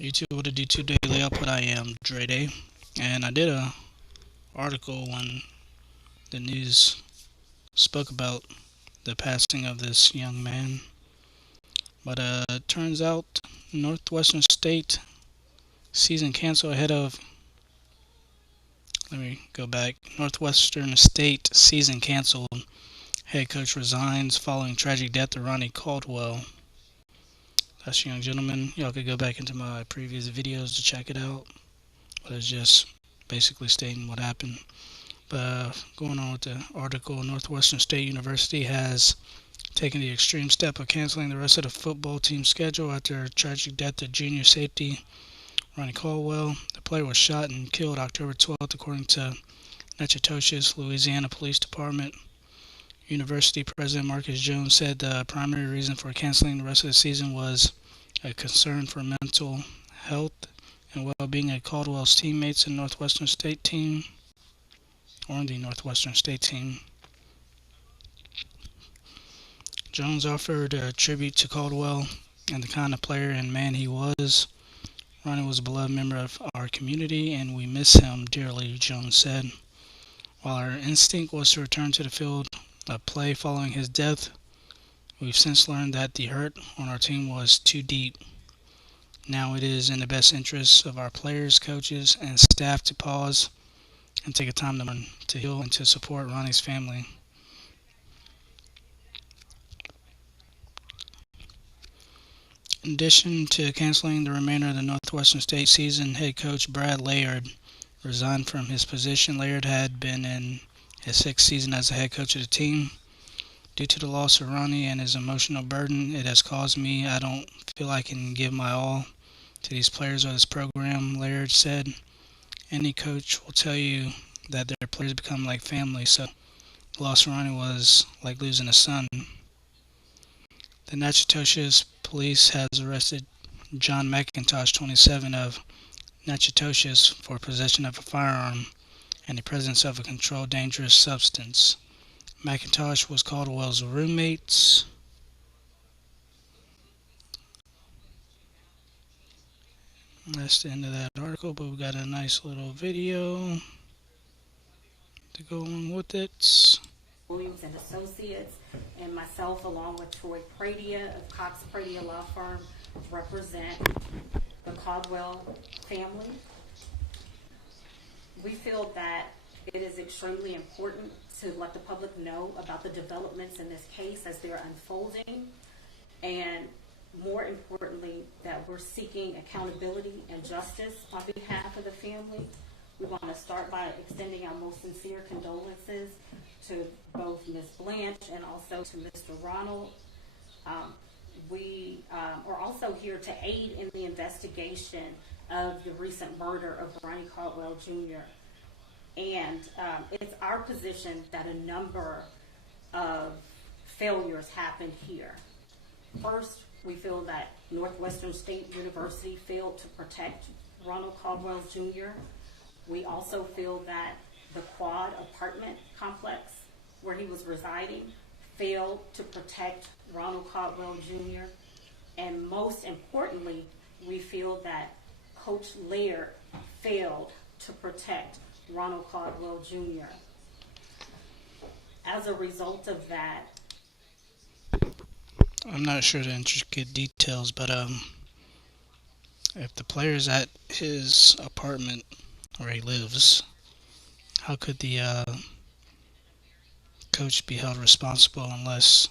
YouTube with a D2 Daily Output. I am Dre Day, and I did a article when the news spoke about the passing of this young man. But it turns out Northwestern State season canceled ahead of. Let me go back. Northwestern State season canceled. Head coach resigns following tragic death of Ronnie Caldwell. That's a young gentleman. Y'all could go back into my previous videos to check it out. But it's just basically stating what happened. Going on with the article, Northwestern State University has taken the extreme step of canceling the rest of the football team schedule after a tragic death of junior safety Ronnie Caldwell. The player was shot and killed October 12th, according to Natchitoches, Louisiana Police Department. University President Marcus Jones said the primary reason for canceling the rest of the season was a concern for mental health and well-being of Caldwell's teammates in Northwestern State team or the Northwestern State team. Jones offered a tribute to Caldwell and the kind of player and man he was. Ronnie was a beloved member of our community, and we miss him dearly, Jones said. While our instinct was to return to the field of play following his death, we've since learned that the hurt on our team was too deep. Now it is in the best interests of our players, coaches, and staff to pause and take a time to heal and to support Ronnie's family. In addition to canceling the remainder of the Northwestern State season, head coach Brad Laird resigned from his position. Laird had been in his sixth season as a head coach of the team. Due to the loss of Ronnie and his emotional burden it has caused me, I don't feel I can give my all to these players or this program, Laird said. Any coach will tell you that their players become like family, so the loss of Ronnie was like losing a son. The Natchitoches police has arrested John McIntosh, 27, of Natchitoches for possession of a firearm and the presence of a controlled dangerous substance. McIntosh was Caldwell's roommate. That's the end of that article, but we got a nice little video to go along with it. Williams and Associates, and myself, along with Troy Pradia of Cox Pradia Law Firm, represent the Caldwell family. We feel that it is extremely important to let the public know about the developments in this case as they're unfolding, and more importantly, that we're seeking accountability and justice on behalf of the family. We want to start by extending our most sincere condolences to both Ms. Blanche and also to Mr. Ronald. We are also here to aid in the investigation of the recent murder of Ronnie Caldwell Jr. And it's our position that a number of failures happened here. First, we feel that Northwestern State University failed to protect Ronald Caldwell Jr. We also feel that the Quad apartment complex where he was residing failed to protect Ronald Caldwell Jr. And most importantly, we feel that Coach Laird failed to protect Ronald Caldwell Jr. As a result of that, I'm not sure the intricate details, but if the player's at his apartment where he lives, how could the coach be held responsible unless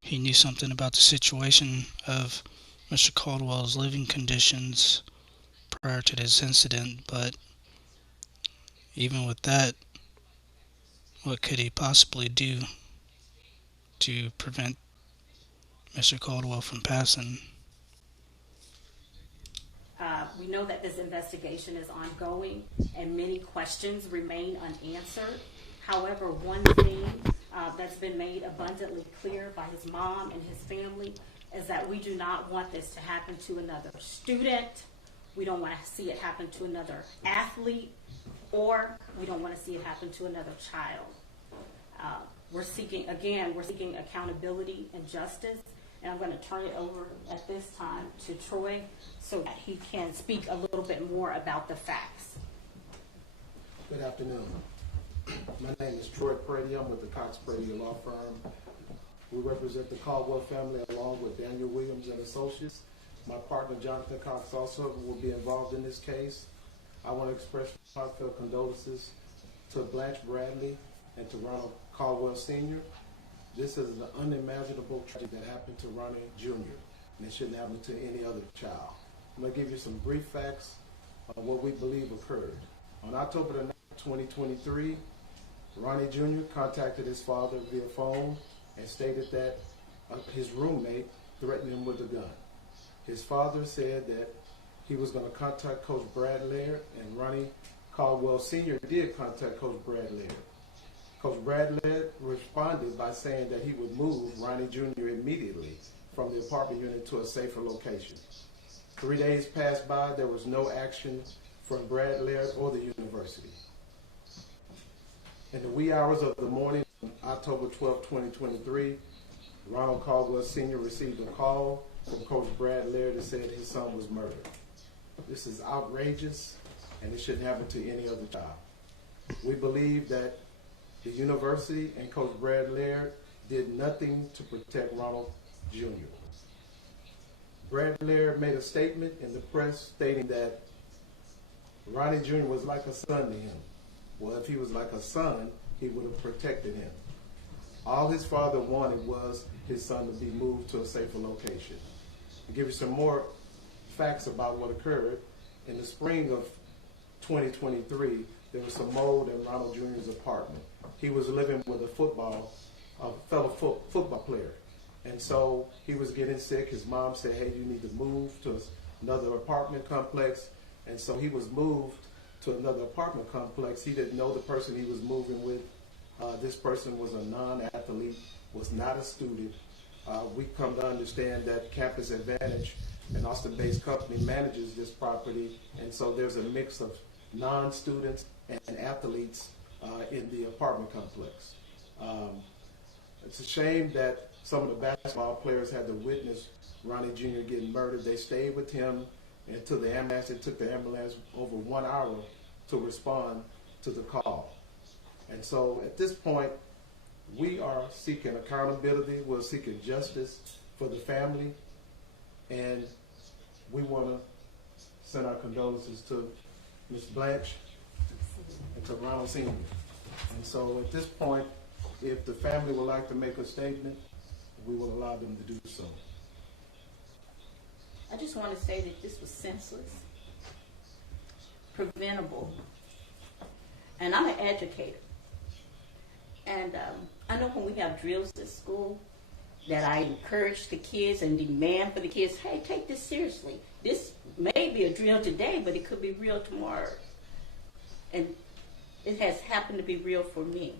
he knew something about the situation of Mr. Caldwell's living conditions prior to this incident? But even with that, what could he possibly do to prevent Mr. Caldwell from passing? we know that this investigation is ongoing and many questions remain unanswered. However, one thing that's been made abundantly clear by his mom and his family is that we do not want this to happen to another student. We don't want to see it happen to another athlete, or we don't want to see it happen to another child. We're seeking accountability and justice, And I'm going to turn it over at this time to Troy so that he can speak a little bit more about the facts. Good afternoon. My name is Troy Brady. I'm with the Cox Brady Law Firm. We represent the Caldwell family along with Daniel Williams and Associates. My partner Jonathan Cox also will be involved in this case. I want to express heartfelt condolences to Blanche Bradley and to Ronald Caldwell Sr. This is an unimaginable tragedy that happened to Ronnie Jr. and it shouldn't happen to any other child. I'm going to give you some brief facts of what we believe occurred. On October the 9th, 2023, Ronnie Jr. contacted his father via phone and stated that his roommate threatened him with a gun. His father said that he was going to contact Coach Brad Laird, and Ronnie Caldwell Sr. did contact Coach Brad Laird. Coach Brad Laird responded by saying that he would move Ronnie Jr. immediately from the apartment unit to a safer location. 3 days passed by, there was no action from Brad Laird or the university. In the wee hours of the morning, October 12, 2023, Ronald Caldwell Sr. received a call from Coach Brad Laird that said his son was murdered. This is outrageous, and it shouldn't happen to any other child. We believe that the university and Coach Brad Laird did nothing to protect Ronald Jr. Brad Laird made a statement in the press stating that Ronnie Jr. was like a son to him. Well, if he was like a son, he would have protected him. All his father wanted was his son to be moved to a safer location. To give you some more facts about what occurred, in the spring of 2023, there was some mold in Ronald Jr.'s apartment. He was living with a fellow football player. And so he was getting sick. His mom said, hey, you need to move to another apartment complex. And so he was moved to another apartment complex. He didn't know the person he was moving with. This person was a non-athlete, was not a student. We come to understand that Campus Advantage, an Austin-based company, manages this property. And so there's a mix of non-students and athletes in the apartment complex. It's a shame that some of the basketball players had to witness Ronnie Jr. getting murdered. They stayed with him until the ambulance. It took the ambulance over 1 hour to respond to the call. And so at this point, we are seeking accountability. We're seeking justice for the family. And we want to send our condolences to Ms. Blanche and to Ronald Sr. And so at this point, if the family would like to make a statement, we will allow them to do so. I just want to say that this was senseless, preventable, and I'm an educator. And I know when we have drills at school that I encourage the kids and demand for the kids, hey, take this seriously. This may be a drill today, but it could be real tomorrow. And it has happened to be real for me.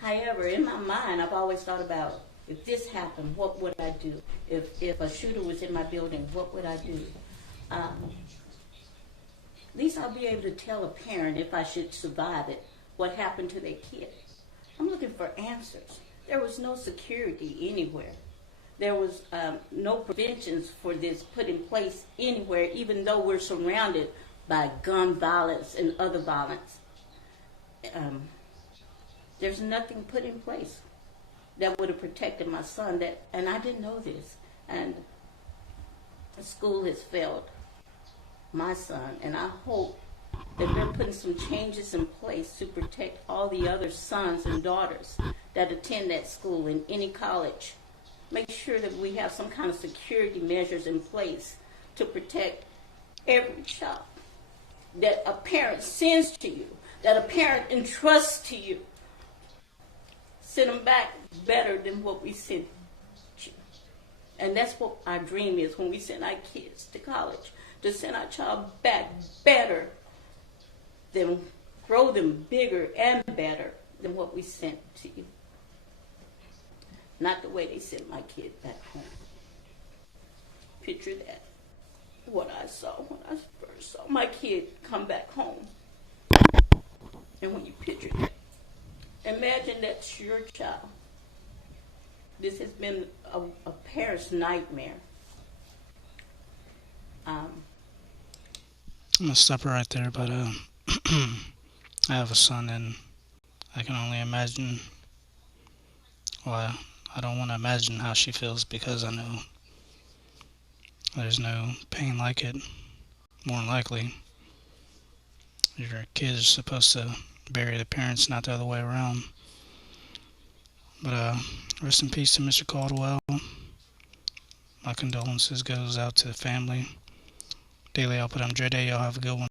However, in my mind, I've always thought about, if this happened, what would I do? If a shooter was in my building, what would I do? At least I'll be able to tell a parent, if I should survive it, what happened to their kid. I'm looking for answers. There was no security anywhere. There was no preventions for this put in place anywhere, even though we're surrounded by gun violence and other violence. There's nothing put in place that would have protected my son, and I didn't know this. And the school has failed my son, and I hope that they're putting some changes in place to protect all the other sons and daughters that attend that school in any college. Make sure that we have some kind of security measures in place to protect every child that a parent sends to you, that a parent entrusts to you. Send them back better than what we sent you. And that's what our dream is when we send our kids to college, to send our child back better than, grow them bigger and better than what we sent to you. Not the way they sent my kid back home. Picture that. What I saw when I first saw my kid come back home. And when you picture that, imagine that's your child. This has been a parent's nightmare. I'm gonna stop right there, but I have a son, and I can only imagine. Well, I don't want to imagine how she feels, because I know there's no pain like it. More than likely, your kids are supposed to bury the parents, not the other way around. But rest in peace to Mr. Caldwell. My condolences goes out to the family. Daily Output, I'm Dre Day. Y'all have a good one.